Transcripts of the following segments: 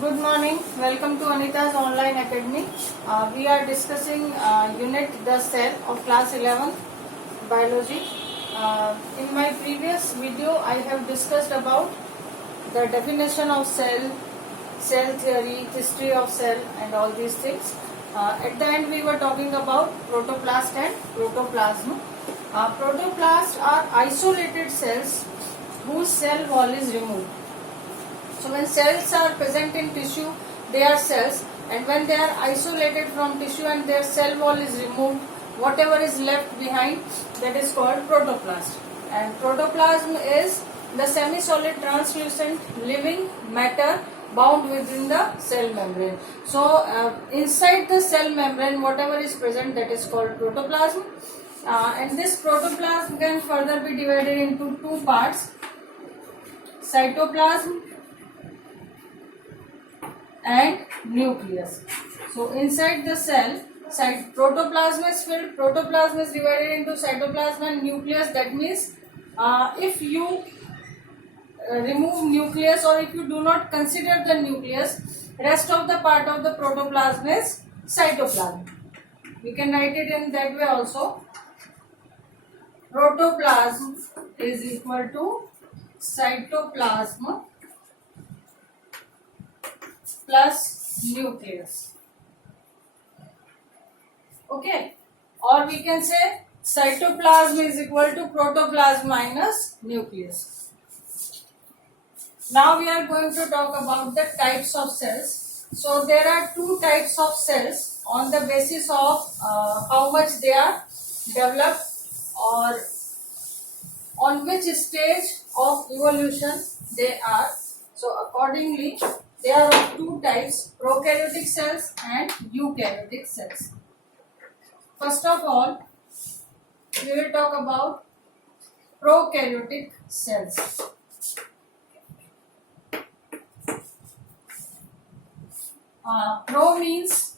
Good morning. Welcome to Anita's Online Academy. We are discussing unit the cell of class 11 biology. In my previous video, I have discussed about the definition of cell theory, history of cell, and all these things. At the end, we were talking about protoplast and protoplasm. Protoplasts are isolated cells whose cell wall is removed. So when cells are present in tissue, they are cells, and when they are isolated from tissue and their cell wall is removed, whatever is left behind, that is called protoplast. And protoplasm is the semi-solid translucent living matter bound within the cell membrane. So inside the cell membrane, whatever is present, that is called protoplasm. And this protoplasm can further be divided into two parts: cytoplasm and nucleus. So inside the cell, protoplasm is filled. Protoplasm is divided into cytoplasm and nucleus. That means if you remove nucleus, or if you do not consider the nucleus, rest of the part of the protoplasm is cytoplasm. We can write it in that way also. Protoplasm is equal to cytoplasm plus nucleus. Okay, or we can say cytoplasm is equal to protoplasm minus nucleus. Now we are going to talk about the types of cells. So there are two types of cells on the basis of how much they are developed or on which stage of evolution they are. So accordingly, there are two types: prokaryotic cells and eukaryotic cells. First of all, we will talk about prokaryotic cells. Pro means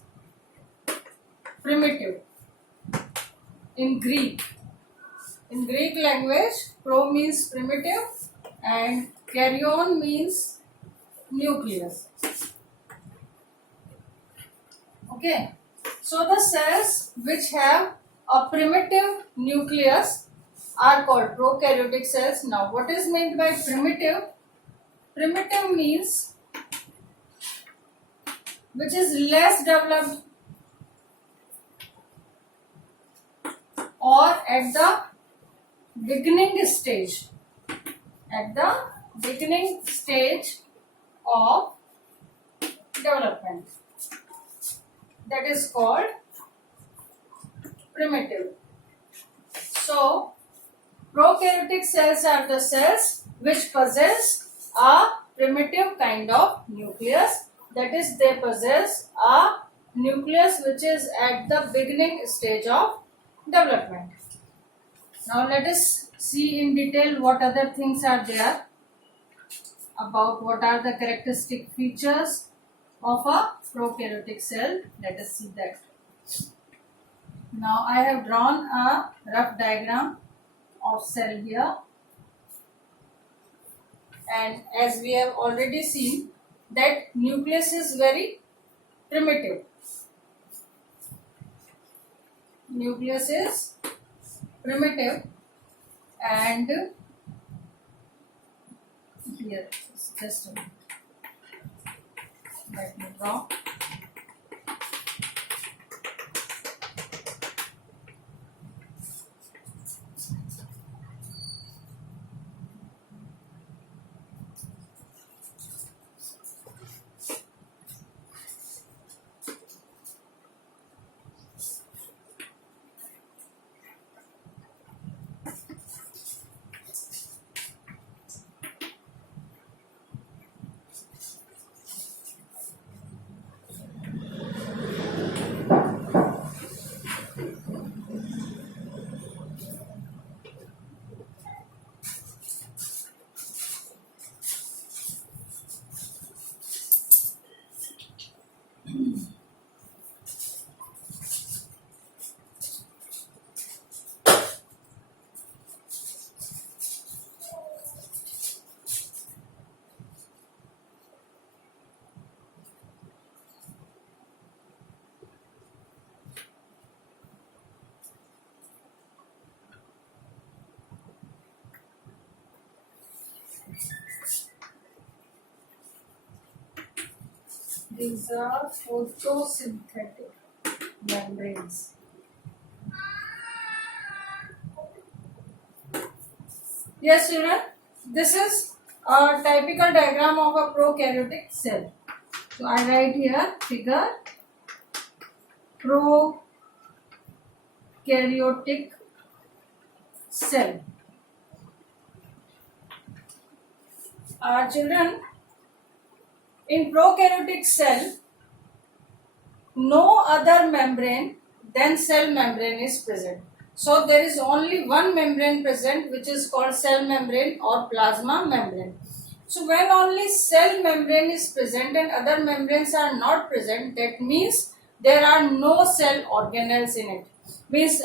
primitive in Greek. In Greek language, pro means primitive and karyon means nucleus. Okay, so the cells which have a primitive nucleus are called prokaryotic cells. Now, what is meant by primitive? Primitive means which is less developed or at the beginning stage. At the beginning stage of development, that is called primitive. So prokaryotic cells are the cells which possess a primitive kind of nucleus, that is, they possess a nucleus which is at the beginning stage of development. Now let us see in detail what other things are there, about what are the characteristic features of a prokaryotic cell. Let us see that. Now I have drawn a rough diagram of cell here, and as we have already seen that nucleus is very primitive. Nucleus is primitive, and here just a minute, let me draw. These are photosynthetic membranes. Yes, children, this is a typical diagram of a prokaryotic cell. So I write here figure prokaryotic cell. Children, in prokaryotic cell, no other membrane than cell membrane is present. So there is only one membrane present, which is called cell membrane or plasma membrane. So when only cell membrane is present and other membranes are not present, that means there are no cell organelles in it. Means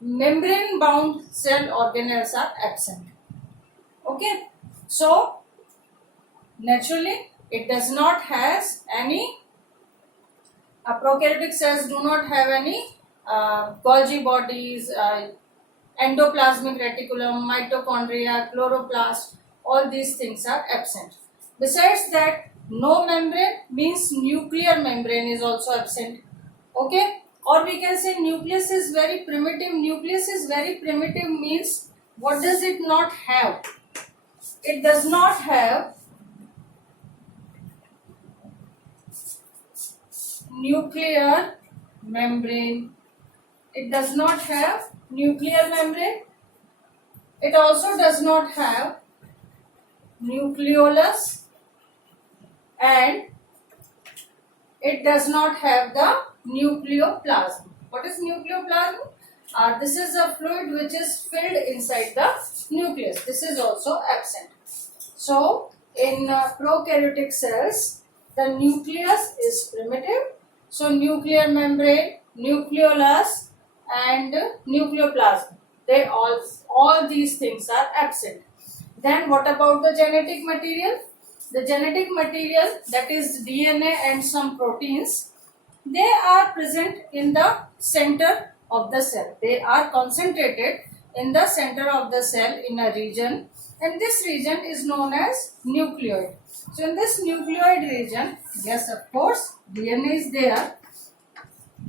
membrane bound cell organelles are absent. Okay. So naturally it does not has any prokaryotic cells do not have any Golgi bodies, endoplasmic reticulum, mitochondria, chloroplast, all these things are absent. Besides that, no membrane means nuclear membrane is also absent. Okay, or we can say nucleus is very primitive. Nucleus is very primitive means what does it not have? It does not have nuclear membrane. It does not have nuclear membrane. It also does not have nucleolus, and it does not have the nucleoplasm. What is nucleoplasm? This is a fluid which is filled inside the nucleus. This is also absent. So in prokaryotic cells, the nucleus is primitive. So nuclear membrane, nucleolus, and nucleoplasm, they all these things are absent. Then what about the genetic material? The genetic material, that is DNA and some proteins, they are present in the center of the cell. They are concentrated in the center of the cell in a region, and this region is known as nucleoid. So in this nucleoid region, yes, of course, DNA is there,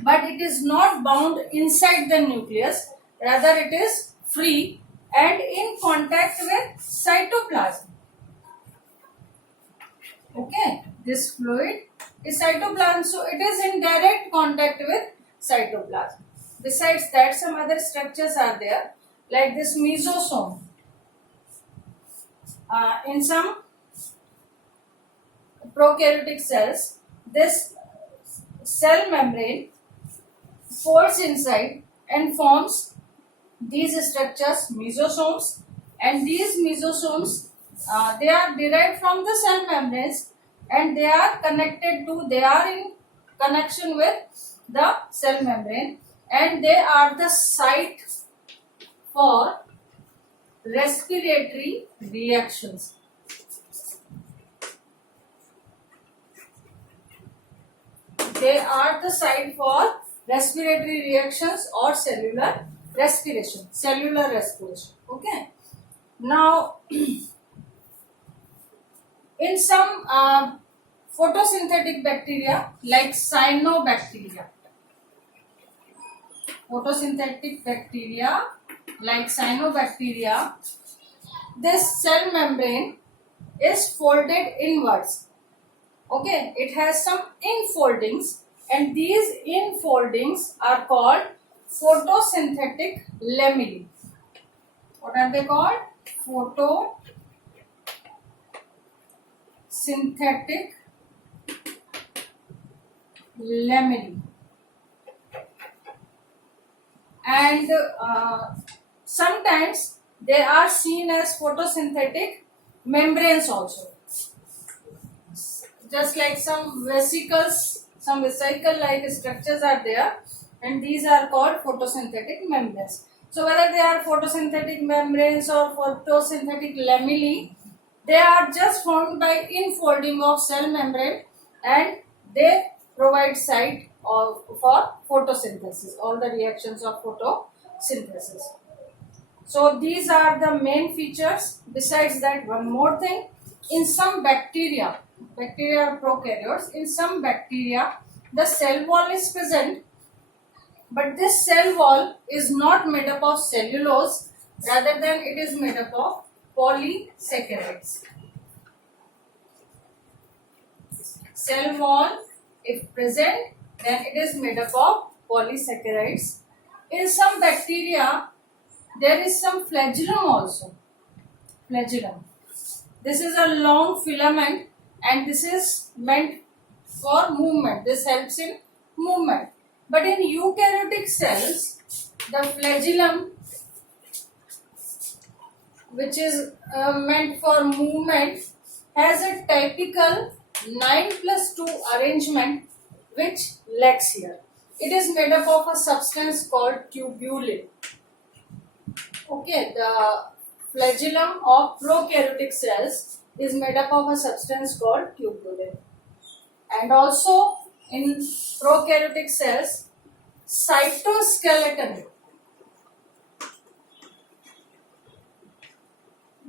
but it is not bound inside the nucleus, rather it is free and in contact with cytoplasm. Okay, this fluid is cytoplasm, so it is in direct contact with cytoplasm. Besides that, some other structures are there, like this mesosome. In some prokaryotic cells, this cell membrane folds inside and forms these structures, mesosomes, and these mesosomes they are derived from the cell membranes, and they are in connection with the cell membrane, and they are the site for respiratory reactions. They are the site for respiratory reactions or cellular respiration. Okay. Now, in some photosynthetic bacteria like cyanobacteria, this cell membrane is folded inwards. Okay, it has some infoldings, and these infoldings are called photosynthetic lamellae. What are they called? Photosynthetic lamellae. And sometimes they are seen as photosynthetic membranes also. Just like some vesicles, some vesicle-like structures are there, and these are called photosynthetic membranes. So whether they are photosynthetic membranes or photosynthetic lamellae, they are just formed by infolding of cell membrane, and they provide site for photosynthesis, all the reactions of photosynthesis. So these are the main features. Besides that, one more thing, in some bacteria are prokaryotes, in some bacteria the cell wall is present, but this cell wall is not made up of cellulose, rather than it is made up of polysaccharides. Cell wall, if present, then it is made up of polysaccharides. In some bacteria, there is some flagellum also. Flagellum. This is a long filament and this is meant for movement. This helps in movement. But in eukaryotic cells, the flagellum, which is meant for movement, has a typical 9+2 arrangement which lacks here. It is made up of a substance called tubulin. Okay, the flagellum of prokaryotic cells is made up of a substance called tubulin. And also in prokaryotic cells, cytoskeleton,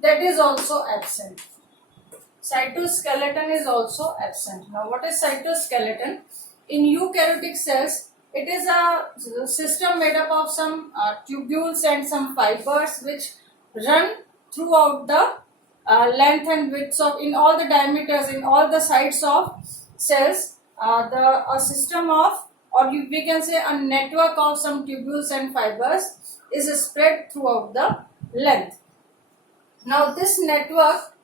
that is also absent. Cytoskeleton is also absent. Now what is cytoskeleton? In eukaryotic cells, it is a system made up of some tubules and some fibers which run throughout the length and width of, in all the diameters, in all the sides of cells, a system of, or we can say a network of some tubules and fibers is spread throughout the length. Now this network,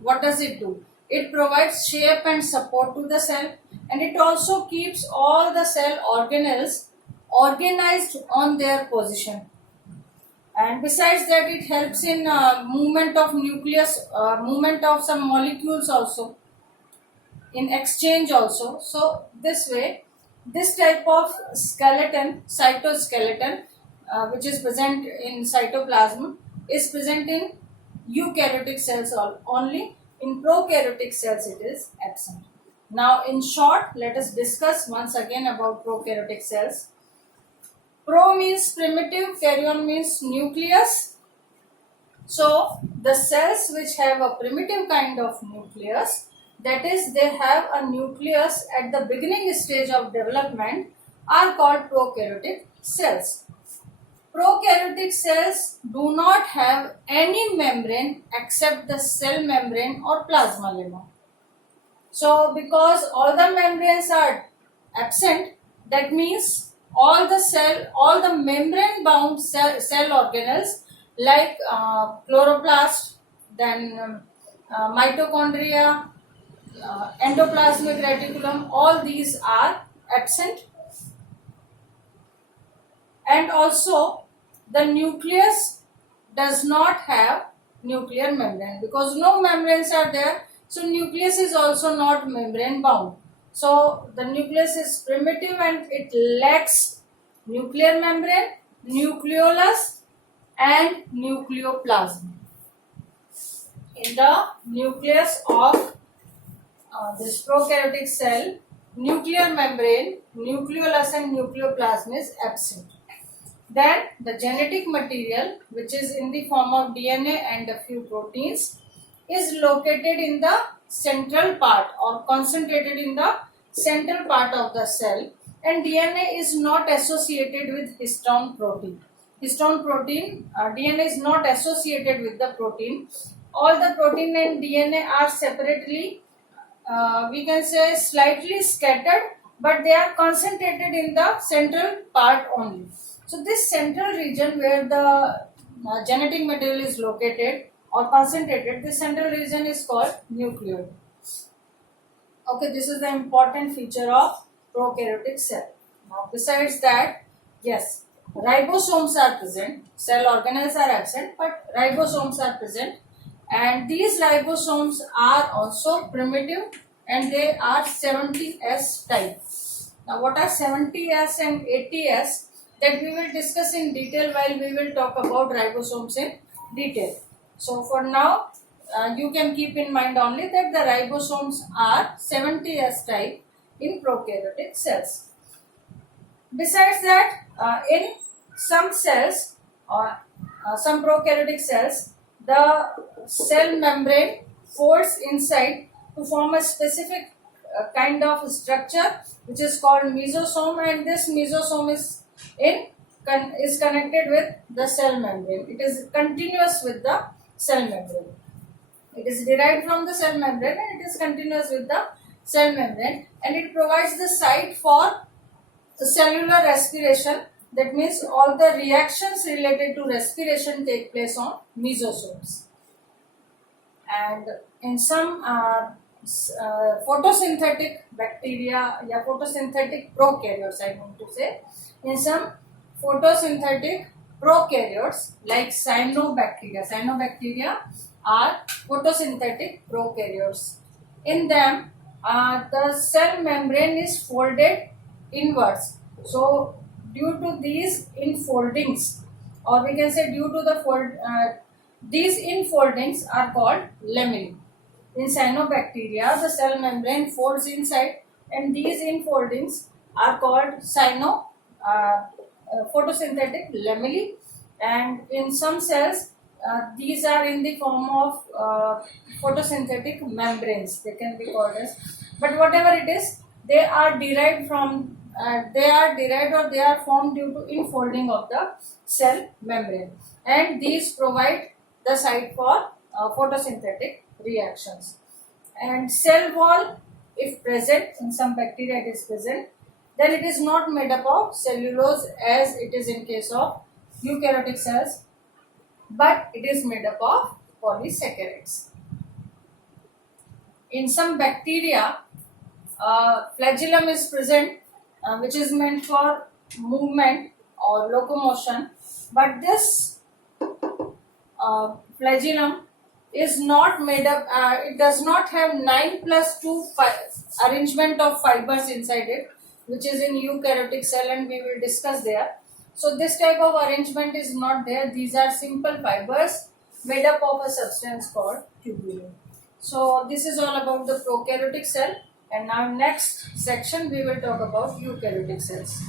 what does it do? It provides shape and support to the cell, and it also keeps all the cell organelles organized on their position. And besides that, it helps in movement of nucleus, movement of some molecules also, in exchange also. So this way, this type of skeleton, cytoskeleton, which is present in cytoplasm, is present in eukaryotic cells only. In prokaryotic cells it is absent. Now in short, let us discuss once again about prokaryotic cells. Pro means primitive, karyon means nucleus. So the cells which have a primitive kind of nucleus, that is, they have a nucleus at the beginning stage of development, are called prokaryotic cells. Prokaryotic cells do not have any membrane except the cell membrane or plasma lemma. So because all the membranes are absent, that means all the membrane bound cell organelles like chloroplast, then mitochondria, endoplasmic reticulum, all these are absent. And also the nucleus does not have nuclear membrane, because no membranes are there, so nucleus is also not membrane bound. So the nucleus is primitive and it lacks nuclear membrane, nucleolus and nucleoplasm. In the nucleus of this prokaryotic cell, nuclear membrane, nucleolus and nucleoplasm is absent. Then the genetic material, which is in the form of DNA and a few proteins, is located in the central part or concentrated in the central part of the cell, and DNA is not associated with histone protein. DNA is not associated with the protein. All the protein and DNA are separately, we can say, slightly scattered, but they are concentrated in the central part only. So this central region where the genetic material is located or concentrated, this central region is called nucleus. Okay, this is the important feature of prokaryotic cell. Now besides that, yes, ribosomes are present. Cell organelles are absent, but ribosomes are present, and these ribosomes are also primitive and they are 70S type. Now what are 70S and 80S? That we will discuss in detail while we will talk about ribosomes in detail. So for now, you can keep in mind only that the ribosomes are 70S type in prokaryotic cells. Besides that, in some cells, some prokaryotic cells, the cell membrane folds inside to form a specific kind of structure which is called mesosome, and this mesosome is connected with the cell membrane. It is continuous with the cell membrane. It is derived from the cell membrane and it is continuous with the cell membrane, and it provides the site for cellular respiration. That means all the reactions related to respiration take place on mesosomes. And in some photosynthetic bacteria, yeah, photosynthetic prokaryotes, I want to say, in some photosynthetic prokaryotes like cyanobacteria are photosynthetic prokaryotes. In them, the cell membrane is folded inwards. So, due to these infoldings, or we can say due to the these infoldings are called lamellae. In cyanobacteria, the cell membrane folds inside, and these infoldings are called photosynthetic lamellae. And in some cells, these are in the form of photosynthetic membranes. They can be called as, but whatever it is, they are derived from. They are formed due to infolding of the cell membrane, and these provide the site for photosynthetic reactions. And cell wall, if present in some bacteria, it is present, then it is not made up of cellulose as it is in case of eukaryotic cells, but it is made up of polysaccharides. In some bacteria, flagellum is present, which is meant for movement or locomotion, but this flagellum is not made up, it does not have 9+2 arrangement of fibers inside it, which is in eukaryotic cell, and we will discuss there. So this type of arrangement is not there. These are simple fibers made up of a substance called tubulin. So this is all about the prokaryotic cell, and now next section we will talk about eukaryotic cells.